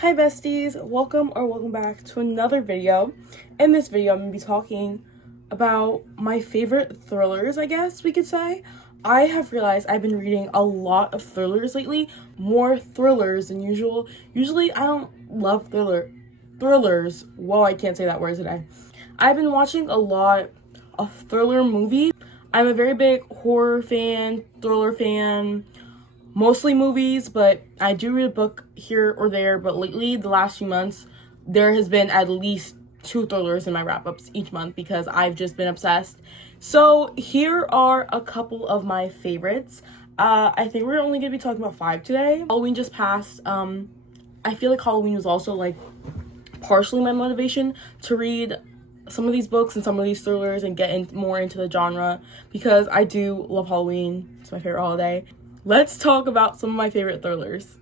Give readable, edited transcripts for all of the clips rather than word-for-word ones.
Hi besties, welcome back to another video. In this video, I'm going to be talking about my favorite thrillers, I guess we could say. I have realized I've been reading a lot of thrillers lately, more thrillers than usual. Usually I don't love thrillers. Whoa, I can't say that word today. I've been watching a lot of thriller movies. I'm a very big horror fan, thriller fan, mostly movies, but I do read a book here or there. But lately, the last few months, there has been at least 2 thrillers in my wrap-ups each month because I've just been obsessed. So here are a couple of my favorites. I think we're only going to be talking about 5 today. Halloween just passed. I feel like Halloween was also like partially my motivation to read some of these books and some of these thrillers and get more into the genre because I do love Halloween. It's my favorite holiday. Let's talk about some of my favorite thrillers.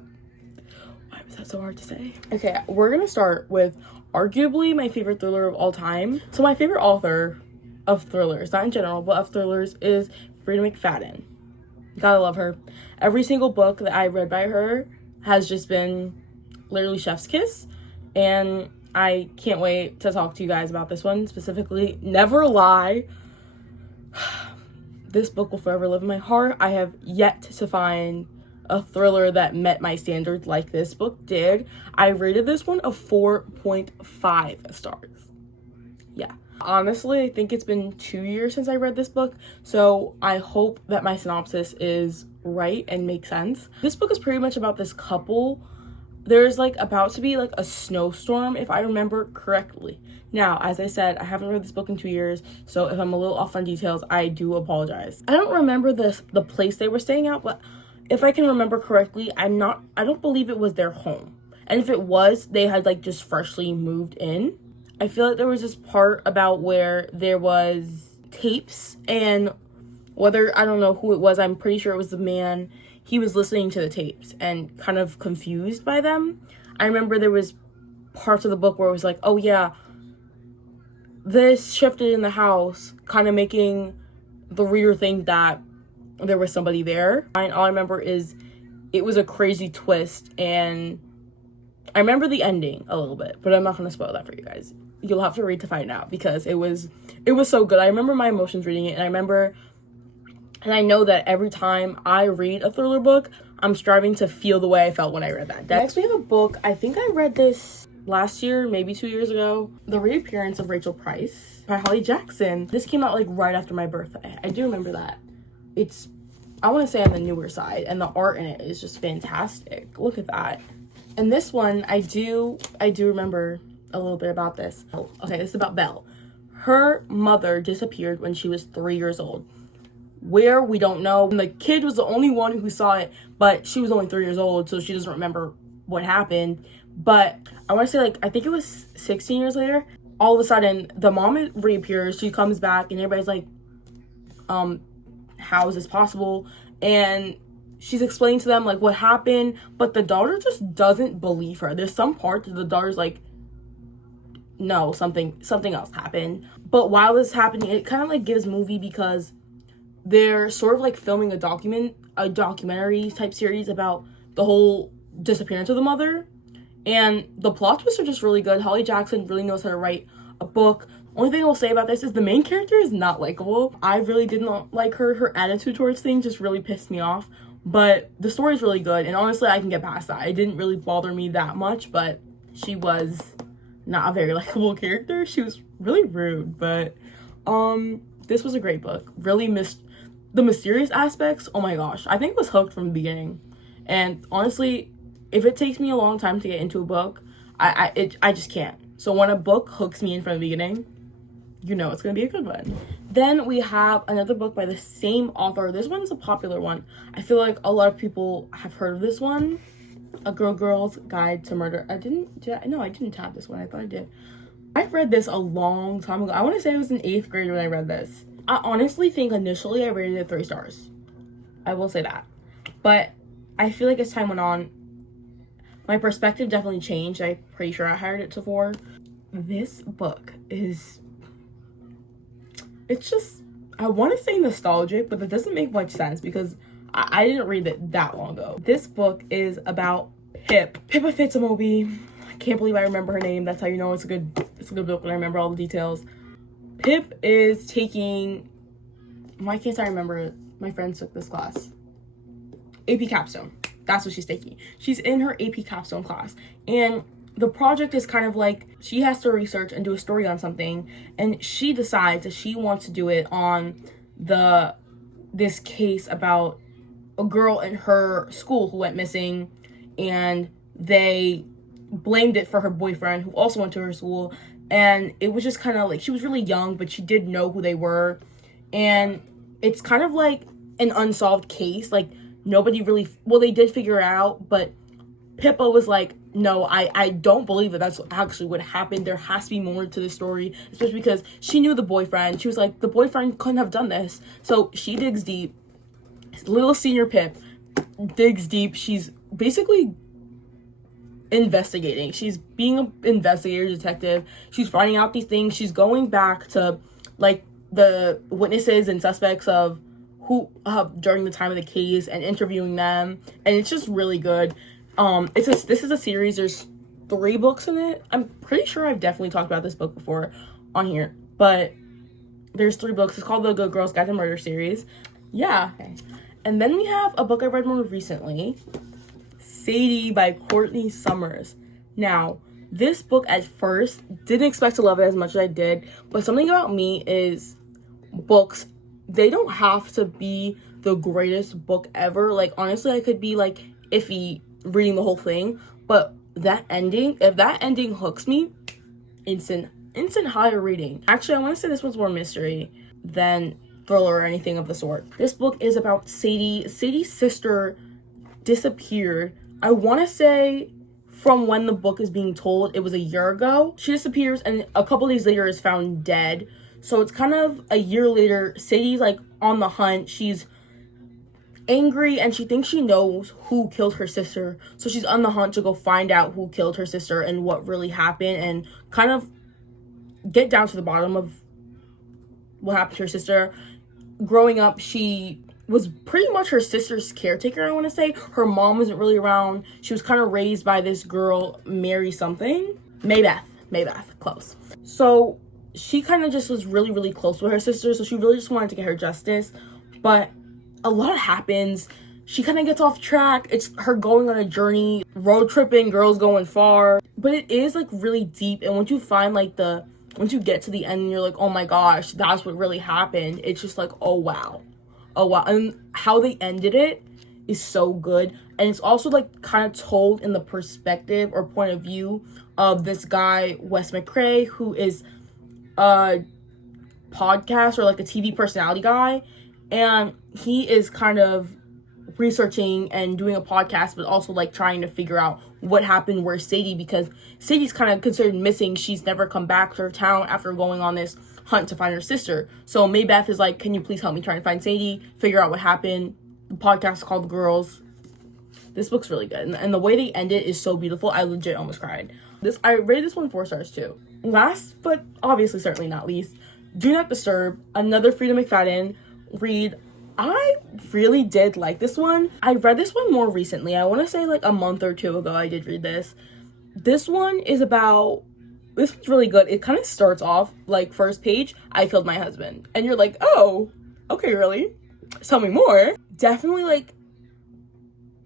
Why was that so hard to say? Okay, we're gonna start with arguably my favorite thriller of all time. So my favorite author of thrillers, not in general, but of thrillers, is Freida McFadden. Gotta love her. Every single book that I read by her has just been literally chef's kiss, and I can't wait to talk to you guys about this one specifically. Never Lie. This book will forever live in my heart. I have yet to find a thriller that met my standards like this book did. I rated this one a 4.5 stars. Yeah. Honestly, I think it's been 2 years since I read this book, so I hope that my synopsis is right and makes sense. This book is pretty much about this couple. There's like about to be like a snowstorm, if I remember correctly. Now, as I said, I haven't read this book in 2 years, so if I'm a little off on details, I do apologize. I don't remember the place they were staying at, but if I can remember correctly, I don't believe it was their home. And if it was, they had like just freshly moved in. I feel like there was this part about where there was tapes, and whether, I don't know who it was, I'm pretty sure it was the man. He was listening to the tapes and kind of confused by them. I remember there was parts of the book where it was like, oh yeah, this shifted in the house, kind of making the reader think that there was somebody there. All I remember is it was a crazy twist, and I remember the ending a little bit, but I'm not going to spoil that for you guys. You'll have to read to find out because it was so good. I remember my emotions reading it, and I know that every time I read a thriller book, I'm striving to feel the way I felt when I read that. Next, we have a book. I think I read this last year, maybe 2 years ago. The Reappearance of Rachel Price by Holly Jackson. This came out like right after my birthday. I do remember that. It's, I want to say, on the newer side, and the art in it is just fantastic. Look at that. And this one, I do remember a little bit about this. Oh, okay, this is about Belle. Her mother disappeared when she was 3 years old. Where, we don't know. And the kid was the only one who saw it, but she was only 3 years old, so she doesn't remember what happened. But I want to say, like, I think it was 16 years later, all of a sudden the mom reappears. She comes back and everybody's like, how is this possible? And she's explaining to them like what happened, but the daughter just doesn't believe her. There's some part that the daughter's like, no, something else happened. But while this is happening, it kind of like gives movie because they're sort of like filming a documentary type series about the whole disappearance of the mother. And the plot twists are just really good. Holly Jackson really knows how to write a book. Only thing I'll say about this is the main character is not likable. I really didn't like her. Her attitude towards things just really pissed me off. But the story is really good. And honestly, I can get past that. It didn't really bother me that much, but she was not a very likable character. She was really rude, but this was a great book. Really missed the mysterious aspects. Oh my gosh, I think I was hooked from the beginning. And honestly, if it takes me a long time to get into a book, I just can't. So when a book hooks me in from the beginning, you know it's gonna be a good one. Then we have another book by the same author. This one's a popular one. I feel like a lot of people have heard of this one. A Girl's Guide to Murder. I didn't tab this one. I thought I did. I read this a long time ago. I want to say I was in 8th grade when I read this. I honestly think initially I rated it 3 stars. I will say that. But I feel like as time went on, my perspective definitely changed. I'm pretty sure I hired it to 4. This book is, it's just, I want to say nostalgic, but that doesn't make much sense because I didn't read it that long ago. This book is about Pip. Pippa Fitzmoby. I can't believe I remember her name. That's how you know it's a good book when I remember all the details. Pip is taking, why can't I remember it? My friends took this class. AP Capstone. That's what she's taking. She's in her AP Capstone class. And the project is kind of like, she has to research and do a story on something. And she decides that she wants to do it on this case about a girl in her school who went missing. And they blamed it for her boyfriend, who also went to her school. And it was just kind of like, she was really young, but she did know who they were. And it's kind of like an unsolved case. Like, nobody really, well, they did figure it out, but Pippa was like, no, I don't believe that that's actually what happened. There has to be more to the story, especially because she knew the boyfriend. She was like, the boyfriend couldn't have done this. So she digs deep. Little senior Pip digs deep. She's basically investigating. She's being an investigator detective. She's finding out these things. She's going back to like the witnesses and suspects of who during the time of the case and interviewing them, and it's just really good. This is a series. There's 3 books in it. I'm pretty sure I've definitely talked about this book before on here, but there's 3 books. It's called the Good Girls Guide to Murder series. Yeah. Okay. And then we have a book I read more recently, Sadie by Courtney Summers. Now, this book at first didn't expect to love it as much as I did, but something about me is books, they don't have to be the greatest book ever. Like, honestly, I could be like iffy reading the whole thing, but if that ending hooks me, instant higher reading. Actually, I want to say this one's more mystery than thriller or anything of the sort. This book is about Sadie. Sadie's sister disappeared. I want to say from when the book is being told, it was a year ago. She disappears and a couple days later is found dead. So it's kind of a year later. Sadie's like on the hunt. She's angry and she thinks she knows who killed her sister. So she's on the hunt to go find out who killed her sister and what really happened and kind of get down to the bottom of what happened to her sister. Growing up, she was pretty much her sister's caretaker, I want to say. Her mom wasn't really around. She was kind of raised by this girl, Mary something. Maybeth, close. So she kind of just was really, really close with her sister, so she really just wanted to get her justice. But a lot happens. She kind of gets off track. It's her going on a journey, road tripping, girls going far. But it is like really deep, and once you find like once you get to the end and you're like, oh my gosh, that's what really happened, it's just like, oh wow. And how they ended it is so good. And it's also like kind of told in the perspective or point of view of this guy, Wes McCrae, who is a podcast or like a TV personality guy. And he is kind of researching and doing a podcast, but also like trying to figure out what happened where Sadie, because Sadie's kind of considered missing. She's never come back to her town after going on this hunt to find her sister. So Maybeth is like, can you please help me try and find Sadie, figure out what happened. The podcast is called The Girls. This book's really good, and the way they end it is so beautiful. I legit almost cried. I rated this one 4 stars too. Last, but obviously certainly not least, Do Not Disturb, another Frida McFadden read. I really did like this one. I read this one more recently. I want to say like a month or 2 ago I did read this. This one's really good. It kind of starts off like first page, I killed my husband. And you're like, oh, okay, really? Tell me more. Definitely like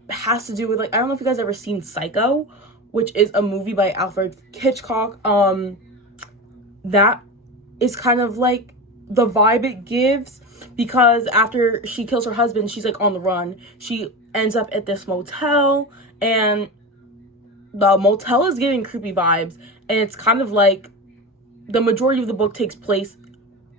has to do with like, I don't know if you guys ever seen Psycho, which is a movie by Alfred Hitchcock. That is kind of like the vibe it gives, because after she kills her husband, she's like on the run. She ends up at this motel, and the motel is giving creepy vibes, and it's kind of like the majority of the book takes place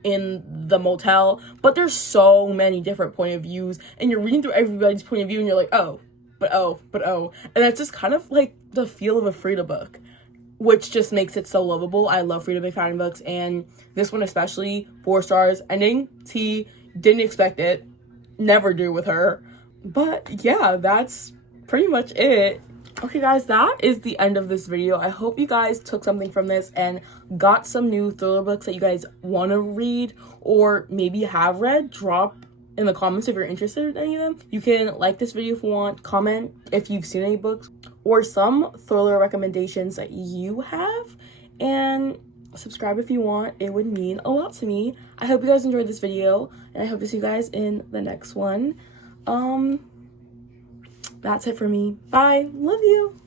in the motel, but there's so many different point of views, and you're reading through everybody's point of view, and you're like, oh, and that's just kind of like the feel of a Frida book, which just makes it so lovable. I love Frida McFadden books, and this one especially, 4 stars. Ending, T, didn't expect it, never do with her, but yeah, that's pretty much it. Okay guys, that is the end of this video. I hope you guys took something from this and got some new thriller books that you guys want to read or maybe have read. Drop in the comments if you're interested in any of them. You can like this video if you want, comment if you've seen any books, or some thriller recommendations that you have, and subscribe if you want. It would mean a lot to me. I hope you guys enjoyed this video, and I hope to see you guys in the next one. That's it for me. Bye. Love you.